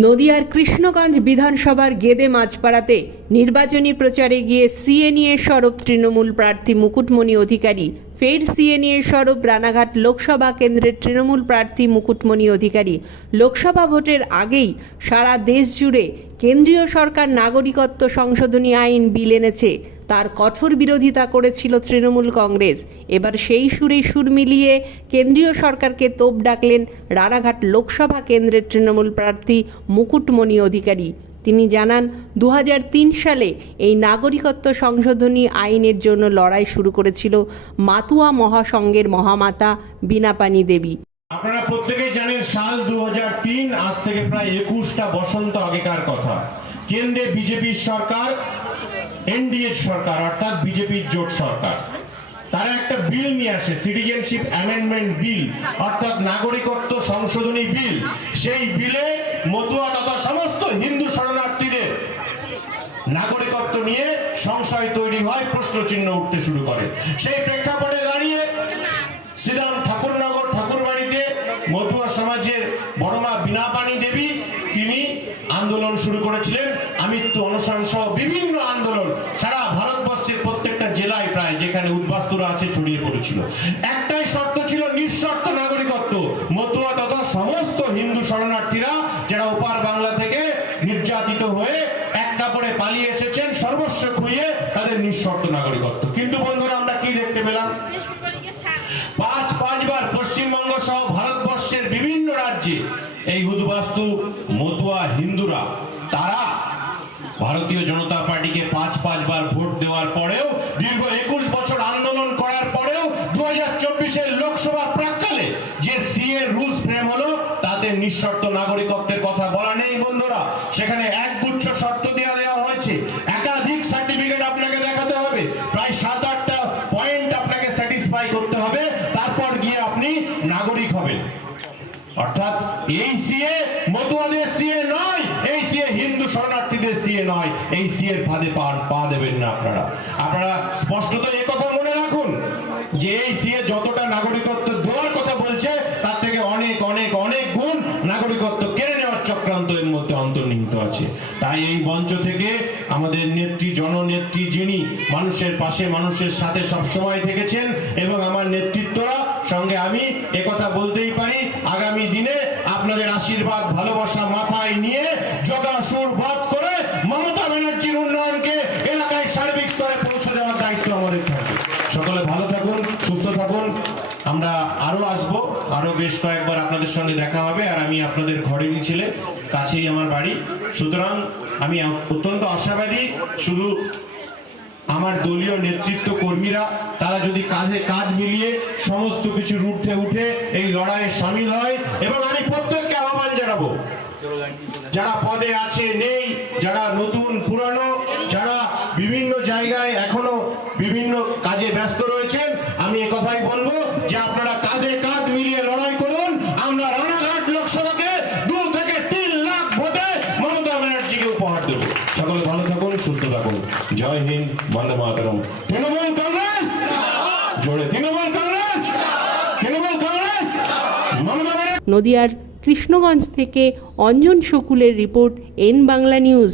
নদিয়ার কৃষ্ণগঞ্জ বিধানসভার গেদে মাঝপাড়াতে নির্বাচনী প্রচারে গিয়ে সিএ নিয়ে সরব তৃণমূল প্রার্থী মুকুটমণি অধিকারী। ফের সিএ নিয়ে সরব রানাঘাট লোকসভা কেন্দ্রের তৃণমূল প্রার্থী মুকুটমণি অধিকারী। লোকসভা ভোটের আগেই সারা দেশ জুড়ে কেন্দ্রীয় সরকার নাগরিকত্ব সংশোধনী আইন বিল এনেছে, তার কঠোর বিরোধিতা করেছিল তৃণমূল কংগ্রেস। এবার সেই সুরেই সুর মিলিয়ে কেন্দ্রীয় সরকারকে তোপ ডাকলেন রানাঘাট লোকসভা কেন্দ্রের তৃণমূল প্রার্থী মুকুটমণি অধিকারী। তিনি জানান, 2003 সালে এই নাগরিকত্ব সংশোধনী আইনের জন্য লড়াই শুরু করেছিল মাতুয়া মহাসংঘের মহামাতা বীণাপানি দেবী। আপনারা প্রত্যেকেই জানেন সাল 2003, আজ থেকে প্রায় 21টা বসন্ত আগেকার কথা। কেন্দ্রে বিজেপির সরকার, এনডিএ সরকার অর্থাৎ বিজেপির জোট সরকার, তারা একটা বিল নিয়ে আসে, সিটিজেনশিপ অ্যামেন্ডমেন্ট বিল অর্থাৎ নাগরিকত্ব সংশোধনী বিল। সেই বিলে মতুয়া তথা সমস্ত হিন্দু শরণার্থীদের নাগরিকত্ব নিয়ে সংশয় তৈরি হয়, প্রশ্নচিহ্ন উঠতে শুরু করে। সেই প্রেক্ষাপটে দাঁড়িয়ে শ্রীরাম ঠাকুরনগর ঠাকুরবাড়িতে মতুয়া সমাজের বড়মা বীণাপানি দেবী তিনি আন্দোলন শুরু করেছিলেন। আমৃত্যু অনশন সহ বিভিন্ন আন্দোলন সারা ভারতবর্ষের প্রত্যেকটা জেলায় প্রায় যেখানে উদ্বাস্তুরা আছে ছড়িয়ে পড়েছিল। একটাই শর্ত ছিল, নিঃশর্ত নাগরিকত্ব। মতুয়া তথা সমস্ত হিন্দু শরণার্থীরা যারা ওপার বাংলা থেকে নির্যাতিত হয়ে এক কাপড়ে পালিয়ে এসেছেন, সর্বস্ব খুইয়ে তাদের নিঃশর্ত নাগরিকত্ব। কিন্তু বন্ধুরা, আমরা কি দেখতে পেলাম? পাঁচবার পশ্চিমবঙ্গ সহ ভারতবর্ষের বিভিন্ন রাজ্যে এই উদ্বাস্তু মতুয়া হিন্দুরা তারা ভারতীয় জনতা পার্টিকে পাঁচবার ভোট দেওয়ার পরেও, দীর্ঘ 21 বছর আন্দোলন করার পরেও 2024-এর লোকসভা প্রাক্কালে যে সিএ রুলস ফ্রেম হলো তাতে নিঃশর্ত নাগরিকত্বের কথা বলা নেই বন্ধুরা। সেখানে একগুচ্ছ শর্ত দেওয়া হয়েছে, একাধিক সার্টিফিকেট আপনাকে দেখাতে হবে, প্রায় 7-8টা পয়েন্ট আপনাকে স্যাটিসফাই করতে হবে, তারপর গিয়ে আপনি নাগরিক হবেন। অর্থাৎ এই সিএ মতুয়াদের সিএ নয়, এই সিএ হিন্দু শরণার্থীদের সিএ নয়। এই সিএর ফাঁদে পা দেবেন না আপনারা স্পষ্টত এই কথা মনে রাখুন যে এই সিএ যতটা নাগরিকত্ব দেওয়ার কথা বলছে তার থেকে অনেক অনেক অনেক গুণ নাগরিকত্ব কেড়ে নেওয়ার চক্রান্ত এর মধ্যে অন্তর্নিহিত আছে। তাই এই মঞ্চ থেকে আমাদের নেত্রী, জননেত্রী, যিনি মানুষের পাশে মানুষের সাথে সবসময় থেকেছেন, এবং আমার নেতৃত্বরা সঙ্গে আমি একথা বলতেই পারি, আগামী দিনে আপনাদের আশীর্বাদ ভালোবাসা মাথায় নিয়ে জগাসুর বধ করে মমতা ব্যানার্জির উন্নয়নকে এলাকায় সার্বিক স্তরে পৌঁছে দেওয়ার দায়িত্ব আমাদের থাকবে। সকলে ভালো থাকুন, সুস্থ থাকুন। আমরা আরো আসবো, আরো বেশ কয়েকবার আপনাদের সঙ্গে দেখা হবে। আর আমি আপনাদের ঘরেরই ছেলে, কাছেই আমার বাড়ি, সুতরাং আমি অত্যন্ত আশাবাদী। শুধু আমার দলীয় নেতৃত্ব কর্মীরা তারা যদি কাঁধে কাঁধ মিলিয়ে সমস্ত কিছু উঠে এই লড়াইয়ে সামিল হয়, এবং আমি প্রত্যেককে আহ্বান জানাবো, যারা পদে আছে নেই, যারা নতুন পুরানো, যারা বিভিন্ন জায়গায় এখনো বিভিন্ন কাজে ব্যস্ত রয়েছেন, আমি একথাই বলবো যে আপনারা কাঁধে কাঁধ মিলিয়ে লড়াই করুন। আমরা রানাঘাট লোকসভাকে 2 থেকে 3 লাখ ভোটে মমতা ব্যানার্জিকে উপহার দেব। সকলে ভালো থাকুন, সুস্থ থাকুন। জয় হিন্দ, বন্দে মাতরম। তৃণমূল কংগ্রেস জোরে, তৃণমূল কংগ্রেস, তৃণমূল কংগ্রেস, মমতা ব্যানার্জি। নদিয়ার কৃষ্ণগঞ্জ থেকে অঞ্জন শকুলের রিপোর্ট, এন বাংলা নিউজ।